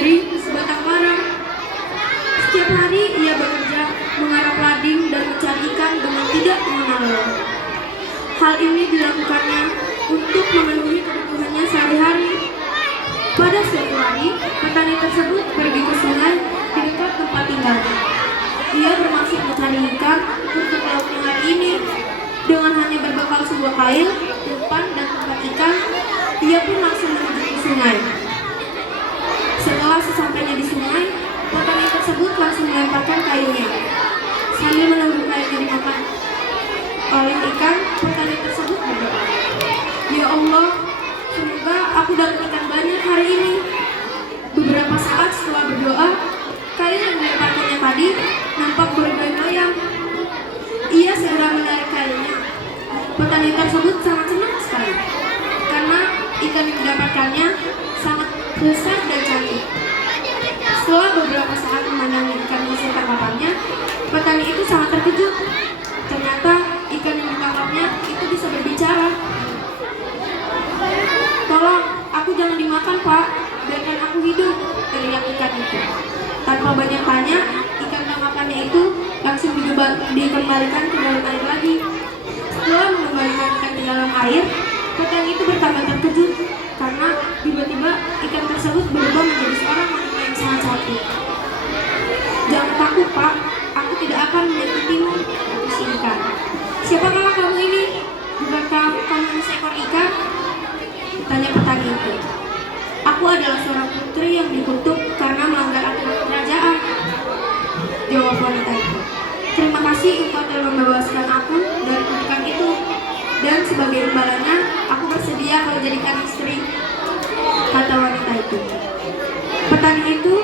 sendiri sebatang kara. Setiap hari ia bekerja mengarap lading dan mencari ikan dengan tidak mengenal lelah. Hal ini dilakukannya untuk memenuhi kebutuhannya sehari-hari. Pada suatu hari, petani tersebut pergi ke sungai di dekat tempat tinggalnya. Ia bermaksud mencari ikan untuk lauknya hari ini. Dengan hanya berbekal sebuah kail, umpan, dan tempat ikan, ia pun langsung menuju ke sungai. Setelah sesampainya di sungai, petani tersebut langsung melemparkan kailnya. Sambil menunggu kailnya dimakan oleh ikan, petani tersebut berdoa, "Ya Allah, semoga aku dapat ikan banyak hari ini." Beberapa saat setelah berdoa, kail yang dilemparkannya tadi nampak bergoyang-goyang. Ia segera menarik kailnya. Petani tersebut sangat senang sekali karena ikan yang didapatkannya sangat besar dan cantik. Setelah beberapa saat memandangi ikan hasil tangkapannya, petani itu sangat terkejut. Ternyata ikan yang ditangkapnya itu bisa berbicara. "Tolong, aku jangan dimakan, Pak. Biarkan aku hidup," teriak ikan itu. Tanpa banyak tanya, ikan tangkapannya itu langsung dikembalikan ke dalam air lagi. Setelah mengembalikan ikan ke dalam air, petani itu bertambah terkejut karena tiba-tiba ikan tersebut berubah menjadi seorang wanita yang sangat cantik. "Jangan takut, Pak. Aku tidak akan menyakitimu," kata ikan. "Siapakah kamu ini? Bukankah kamu seekor ikan?" tanya petani itu. "Aku adalah seorang putri yang dikutuk karena melanggar aturan kerajaan," jawab wanita itu. "Terima kasih engkau telah membebaskan aku dari kutukan itu, dan sebagai imbalannya aku bersedia kau jadikan istri," kata wanita itu. Petani itu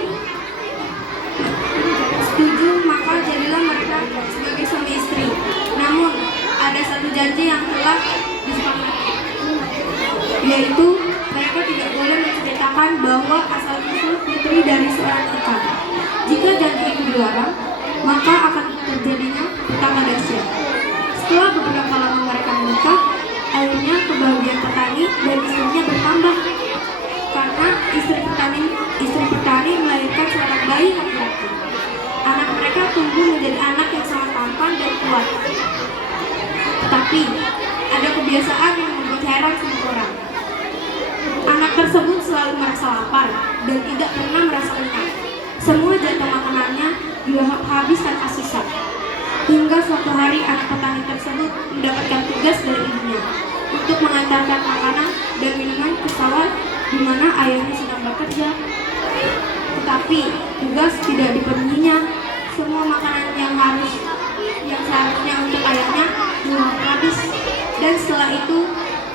setuju, maka jadilah mereka sebagai suami istri. Namun ada satu janji yang telah disepakati, yaitu mereka tidak boleh menceritakan bahwa asal usul putri dari seorang ikan. Jika janji itu dilarang, maka akan terjadinya petaka dahsyat. Setelah beberapa lama mereka menikah, akhirnya kebahagiaan petani dan istrinya bertambah karena istri petani melahirkan seorang bayi laki-laki. Anak mereka tumbuh menjadi anak yang sangat tampan dan kuat. Tetapi ada kebiasaan yang membuat heran semua orang. Anak tersebut selalu merasa lapar dan tidak pernah merasa kenyang. Semua jatah makanannya dilahap habis tanpa sisa. Hingga suatu hari anak petani tersebut mendapatkan tugas dari ibunya untuk mengantarkan makanan dan minuman ke sawah di mana ayahnya sedang bekerja. Tetapi tugas tidak dipenuhinya. Semua makanan yang seharusnya untuk ayahnya dilahap habis, dan setelah itu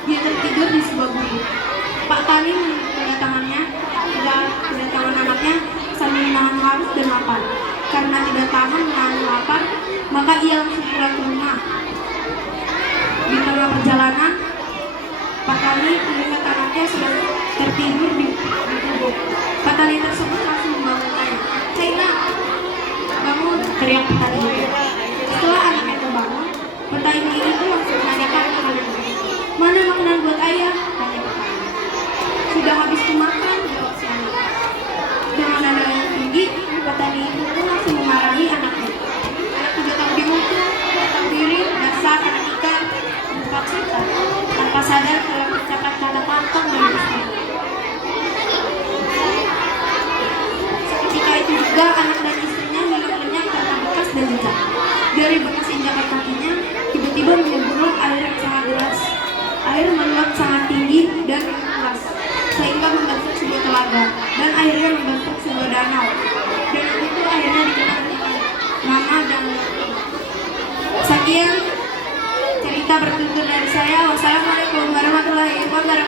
dia tertidur di sebuah gubuk. Pak Tani kedatangan anaknya sambil menahan haus dan lapar. Karena tidak tahan menahan lapar, maka ia langsung pulang ke rumah. Di tengah perjalanan, Pak Tani melihat anaknya sedang tertidur di gubuk. Pak Tani tersebut langsung membangunkannya. "Hei nak, bangun!" teriak Pak Tani itu. Setelah anaknya terbangun, Pak Tani itu langsung menanyakan makanannya. "Mana makanan buat ayah?" tanya Pak Tani. "Sudah habis dimakan," jawab si anak. Dengan nada yang tinggi, Pak Tani itu pun langsung memarahi anaknya. "Anak tidak tahu dimutu, tidak tahu diri, dasar anak ikan," ungkap setan, tanpa sadar telah mengucapkan kata pantang dari istrinya. Ketika itu juga anak dan istrinya hilang lenyap tanpa bekas dan jejak. Dari bekas injakan kakinya, tiba-tiba menyemburlah air yang sangat deras. Air meluap sangat tinggi dan deras, sehingga membentuk sebuah telaga, dan akhirnya membentuk sebuah danau. Danau itu akhirnya dikenal dengan nama Danau. Sekian